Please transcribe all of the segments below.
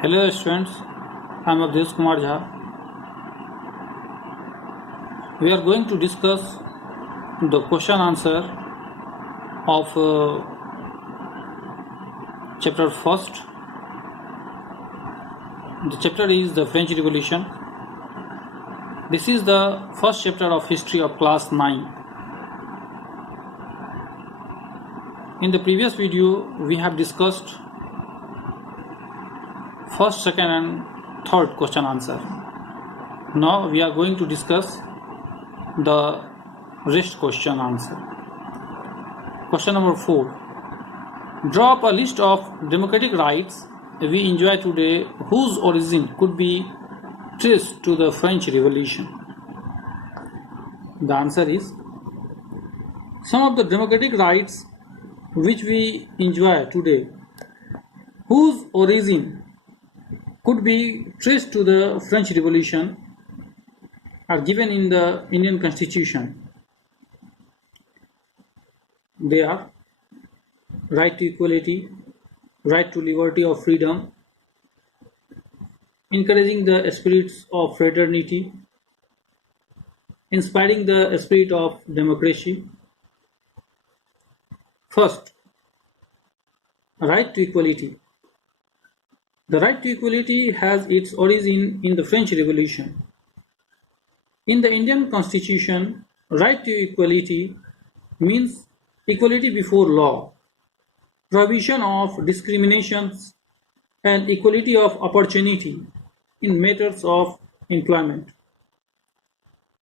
Hello students, I am Abdesh Kumar Jha. We are going to discuss the question answer of chapter first. The chapter is the French Revolution. This is the first chapter of history of class 9. In the previous video, we have discussed first, second and third question answer. Now we are going to discuss the rest question answer. Question number 4. Draw up a list of democratic rights we enjoy today whose origin could be traced to the French Revolution. The answer is some of the democratic rights which we enjoy today whose origin could be traced to the French Revolution are given in the Indian Constitution. They are right to equality, right to liberty or freedom, encouraging the spirits of fraternity, inspiring the spirit of democracy. First, right to equality. The right to equality has its origin in the French Revolution. In the Indian Constitution, right to equality means equality before law, prohibition of discriminations, and equality of opportunity in matters of employment.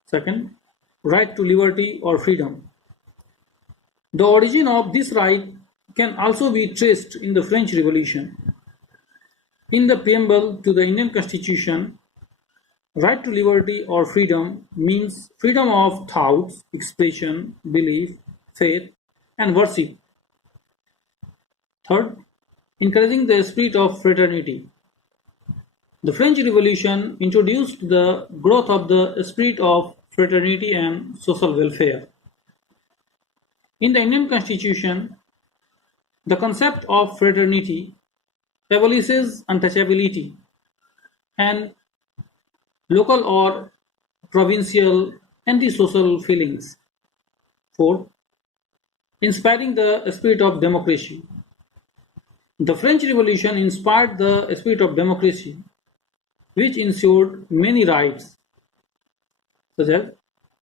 Second, right to liberty or freedom. The origin of this right can also be traced in the French Revolution. In the preamble to the Indian Constitution, right to liberty or freedom means freedom of thoughts, expression, belief, faith, and worship. Third, encouraging the spirit of fraternity. The French Revolution introduced the growth of the spirit of fraternity and social welfare. In the Indian Constitution, the concept of fraternity abolishes untouchability and local or provincial anti-social feelings. Fourth, inspiring the spirit of democracy. The French Revolution inspired the spirit of democracy, which ensured many rights, such as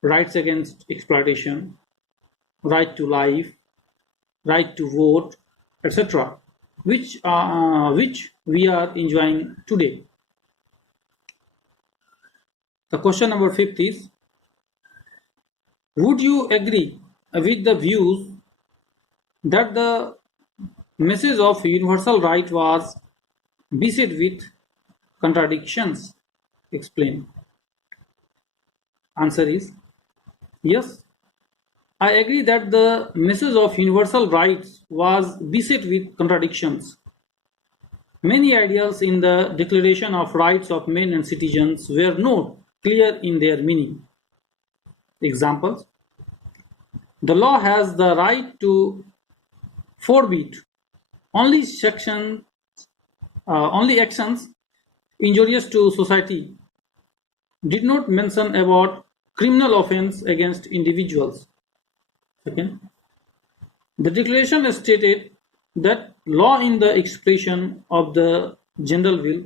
rights against exploitation, right to life, right to vote, etc., which we are enjoying today. The question number 5 is, would you agree with the views that the message of universal right was beset with contradictions? Explain. Answer is yes. I agree that the message of universal rights was beset with contradictions. Many ideals in the Declaration of Rights of Men and Citizens were not clear in their meaning. Examples: the law has the right to forbid only actions injurious to society, did not mention about criminal offense against individuals. Second, the declaration stated that law in the expression of the general will.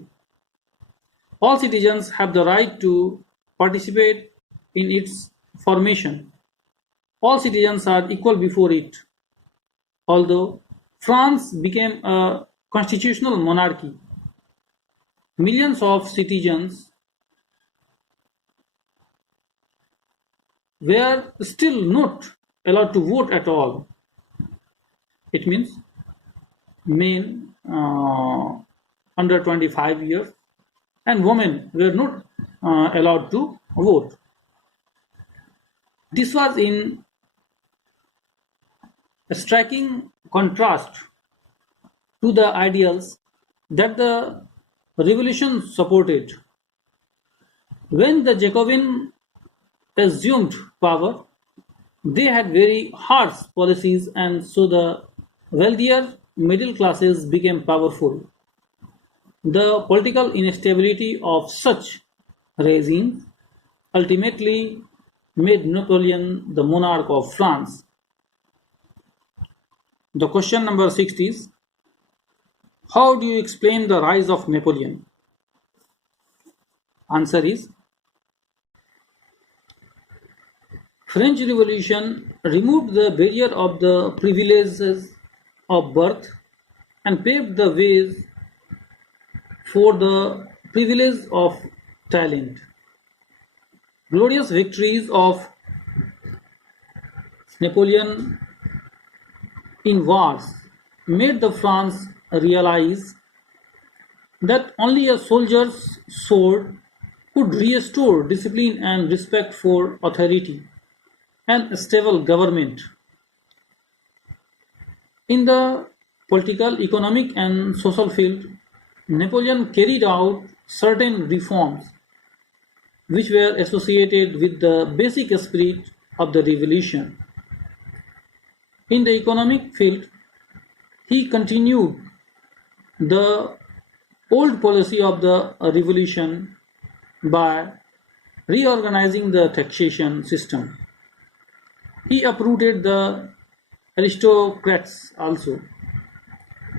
All citizens have the right to participate in its formation. All citizens are equal before it. Although France became a constitutional monarchy, millions of citizens were still not allowed to vote at all. It means men under 25 years and women were not allowed to vote. This was in a striking contrast to the ideals that the revolution supported. When the Jacobins assumed power, they had very harsh policies, and so the wealthier middle classes became powerful. The political instability of such regimes ultimately made Napoleon the monarch of France. The question number 6 is, how do you explain the rise of Napoleon? Answer is, French Revolution removed the barrier of the privileges of birth and paved the ways for the privilege of talent. Glorious victories of Napoleon in wars made the France realize that only a soldier's sword could restore discipline and respect for authority and a stable government. In the political, economic, and social field, Napoleon carried out certain reforms which were associated with the basic spirit of the revolution. In the economic field, he continued the old policy of the revolution by reorganizing the taxation system. He uprooted the aristocrats also.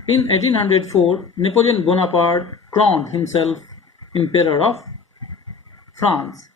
In 1804, Napoleon Bonaparte crowned himself Emperor of France.